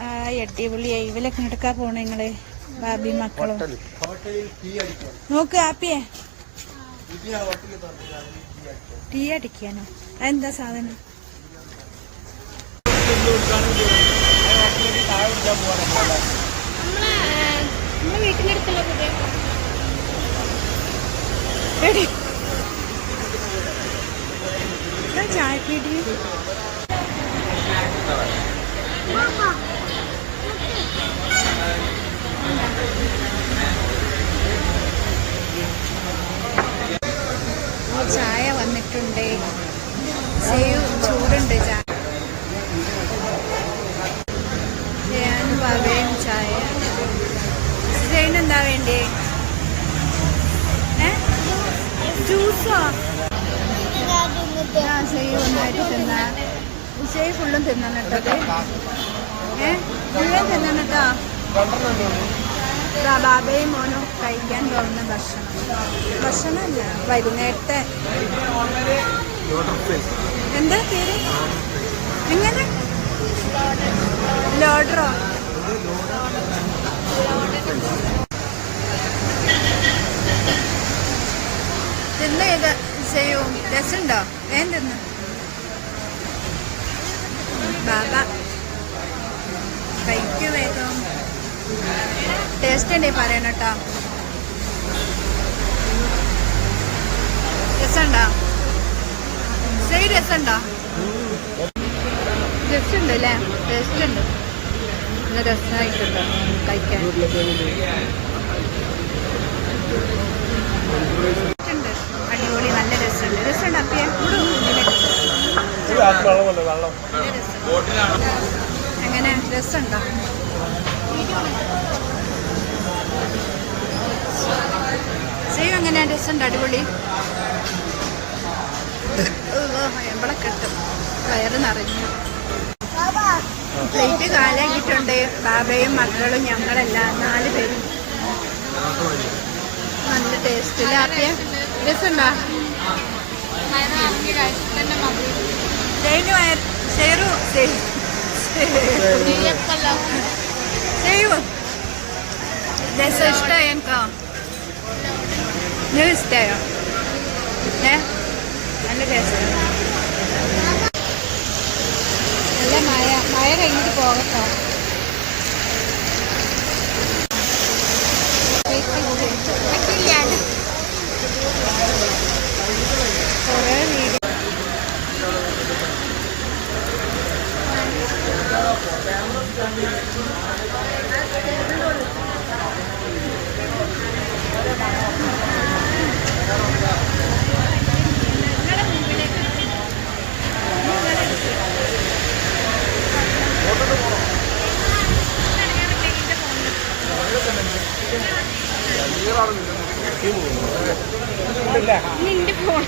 ആ അടിപൊളി ഇവലൊക്കെ എടുക്കാ പോണേ നിങ്ങൾ ബാബി മക്കളും. നോക്ക് ആപ്പിയെ. ടീ അടിക്കാനോ? അതെന്താ സാധനം? വീട്ടിനടുത്തുള്ള. ഇതാ ചായപ്പീടി ചായ വന്നിട്ടുണ്ട്. സേവ് ചൂടുണ്ട് ചായ. ഞാനും ബാബയും ചായ. എന്താ വേണ്ടേ? ജ്യൂസോ? ആ സേവ് ഒന്നായിട്ട് തിന്നാ. സേവ് ഫുള്ളും തിന്നണം കേട്ടോ ഏ? മുഴുവൻ ദാ ബാബയും മോനും കഴിക്കാൻ തോന്നുന്ന ഭക്ഷണം. ഭക്ഷണമല്ല വൈകുന്നേരത്തെ. എന്താ പേര്? എങ്ങനെ? ലോഡറോ? തിന്ന ഇത് ചെയ്യൂ. രസമുണ്ടോ? ഏൻ തിന്ന്. ബാബ. കഴിക്കൂ വേഗം. ടേസ്റ്റ് ഉണ്ടേ പറയണം കേട്ടോ. രസമുണ്ടോ? ശരി രസമുണ്ടോ? രസമുണ്ട് അല്ലേ? ടേസ്റ്റ് ഉണ്ട്. നല്ല രസമായിട്ടുണ്ട് കഴിക്കാൻ ഉണ്ട് അടിപൊളി നല്ല രസമുണ്ട് രസമുണ്ട് അപ്പിയെ എങ്ങനെ? രസമുണ്ടോ? സേവ് എങ്ങനെ രസമുണ്ട്? അടിപൊളി? എവിടെ കെട്ടും? വയറ് നിറഞ്ഞു. പ്ലേറ്റ് കാലാക്കിയിട്ടുണ്ട് ബാബയും മക്കളും ഞങ്ങളെല്ലാം നാല് പേരും. നല്ല ടേസ്റ്റ് ലാപ്പിയ രസമുണ്ടോ സേനു സേറു സേവു രസം ഇഷ്ടമായി എനിക്കോ നിങ്ങൾ ഇഷ്ടമായോ ഏ നല്ല ടേസ്റ്റ് നല്ല മഴ മഴ കഴിഞ്ഞിട്ട് പോകട്ടോ Mình đẹp rồi.